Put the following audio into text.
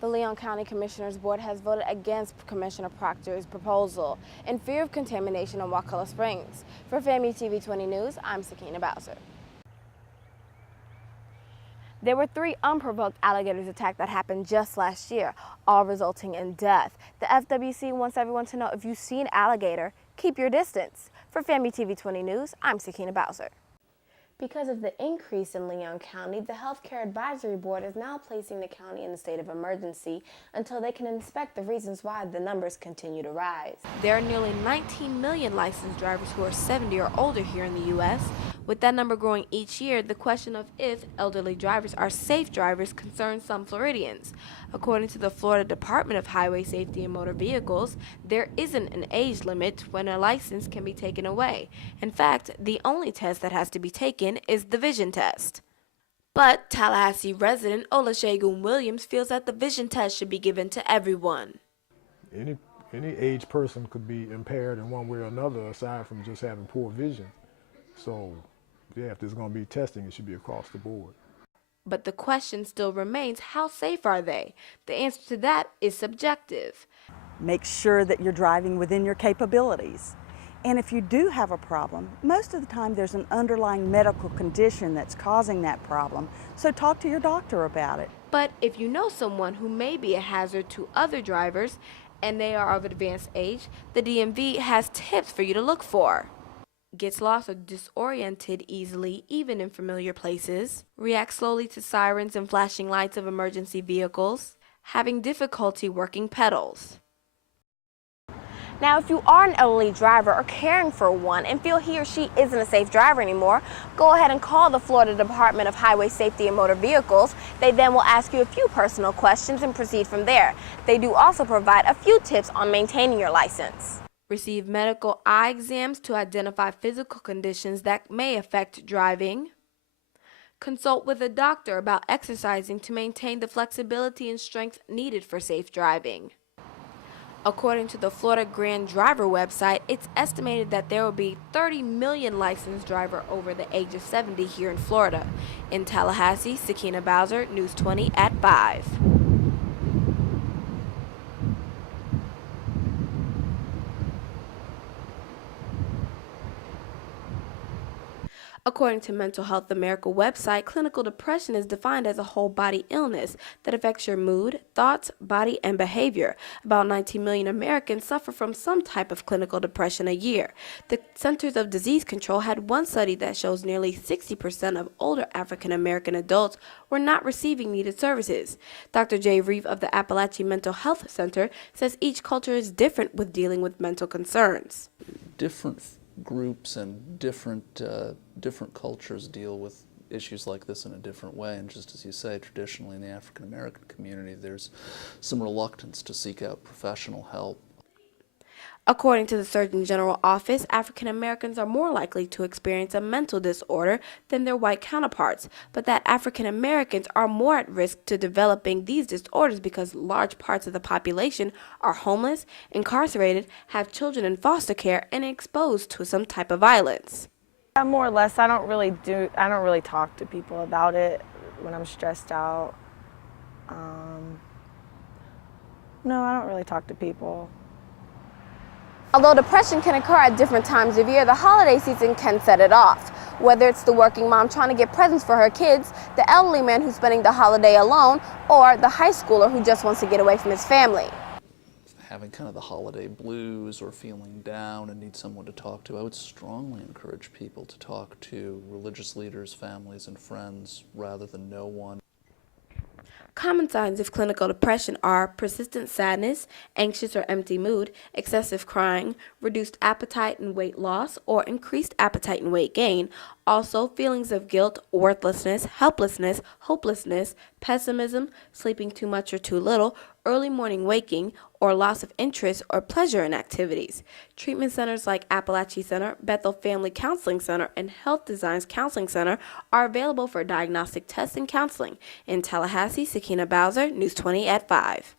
The Leon County Commissioners Board has voted against Commissioner Proctor's proposal in fear of contamination in Wakulla Springs. For FAMU TV 20 News, I'm Sakina Bowser. There were 3 unprovoked alligators attack that happened just last year, all resulting in death. The FWC wants everyone to know if you see an alligator, keep your distance. For FAMU TV 20 News, I'm Sakina Bowser. Because of the increase in Leon County, the Healthcare Advisory Board is now placing the county in a state of emergency until they can inspect the reasons why the numbers continue to rise. There are nearly 19 million licensed drivers who are 70 or older here in the U.S. With that number growing each year, the question of if elderly drivers are safe drivers concerns some Floridians. According to the Florida Department of Highway Safety and Motor Vehicles, there isn't an age limit when a license can be taken away. In fact, the only test that has to be taken is the vision test. But Tallahassee resident Olusegun Williams feels that the vision test should be given to everyone. Any age person could be impaired in one way or another aside from just having poor vision. So yeah, if there's going to be testing, it should be across the board. But the question still remains, how safe are they? The answer to that is subjective. Make sure that you're driving within your capabilities. And if you do have a problem, most of the time there's an underlying medical condition that's causing that problem, so talk to your doctor about it. But if you know someone who may be a hazard to other drivers and they are of advanced age, the DMV has tips for you to look for. Gets lost or disoriented easily, even in familiar places, reacts slowly to sirens and flashing lights of emergency vehicles, having difficulty working pedals. Now, if you are an elderly driver or caring for one and feel he or she isn't a safe driver anymore, go ahead and call the Florida Department of Highway Safety and Motor Vehicles. They then will ask you a few personal questions and proceed from there. They do also provide a few tips on maintaining your license. Receive medical eye exams to identify physical conditions that may affect driving. Consult with a doctor about exercising to maintain the flexibility and strength needed for safe driving. According to the Florida Grand Driver website, it's estimated that there will be 30 million licensed drivers over the age of 70 here in Florida. In Tallahassee, Sakina Bowser, News 20 at 5. According to Mental Health America website, clinical depression is defined as a whole body illness that affects your mood, thoughts, body, and behavior. About 19 million Americans suffer from some type of clinical depression a year. The Centers of Disease Control had one study that shows nearly 60% of older African American adults were not receiving needed services. Dr. Jay Reeve of the Appalachian Mental Health Center says each culture is different with dealing with mental concerns. Different groups and different cultures deal with issues like this in a different way, and just as you say, traditionally in the African American community there's some reluctance to seek out professional help. According to the Surgeon General Office, African Americans are more likely to experience a mental disorder than their white counterparts, but that African Americans are more at risk to developing these disorders because large parts of the population are homeless, incarcerated, have children in foster care, and exposed to some type of violence. More or less, I don't really talk to people about it when I'm stressed out. No, I don't really talk to people. Although depression can occur at different times of year, the holiday season can set it off. Whether it's the working mom trying to get presents for her kids, the elderly man who's spending the holiday alone, or the high schooler who just wants to get away from his family. Having kind of the holiday blues or feeling down and need someone to talk to, I would strongly encourage people to talk to religious leaders, families, and friends rather than no one. Common signs of clinical depression are persistent sadness, anxious or empty mood, excessive crying, reduced appetite and weight loss, or increased appetite and weight gain. Also, feelings of guilt, worthlessness, helplessness, hopelessness, pessimism, sleeping too much or too little, early morning waking, or loss of interest or pleasure in activities. Treatment centers like Appalachia Center, Bethel Family Counseling Center, and Health Designs Counseling Center are available for diagnostic tests and counseling. In Tallahassee, Sakina Bowser, News 20 at 5.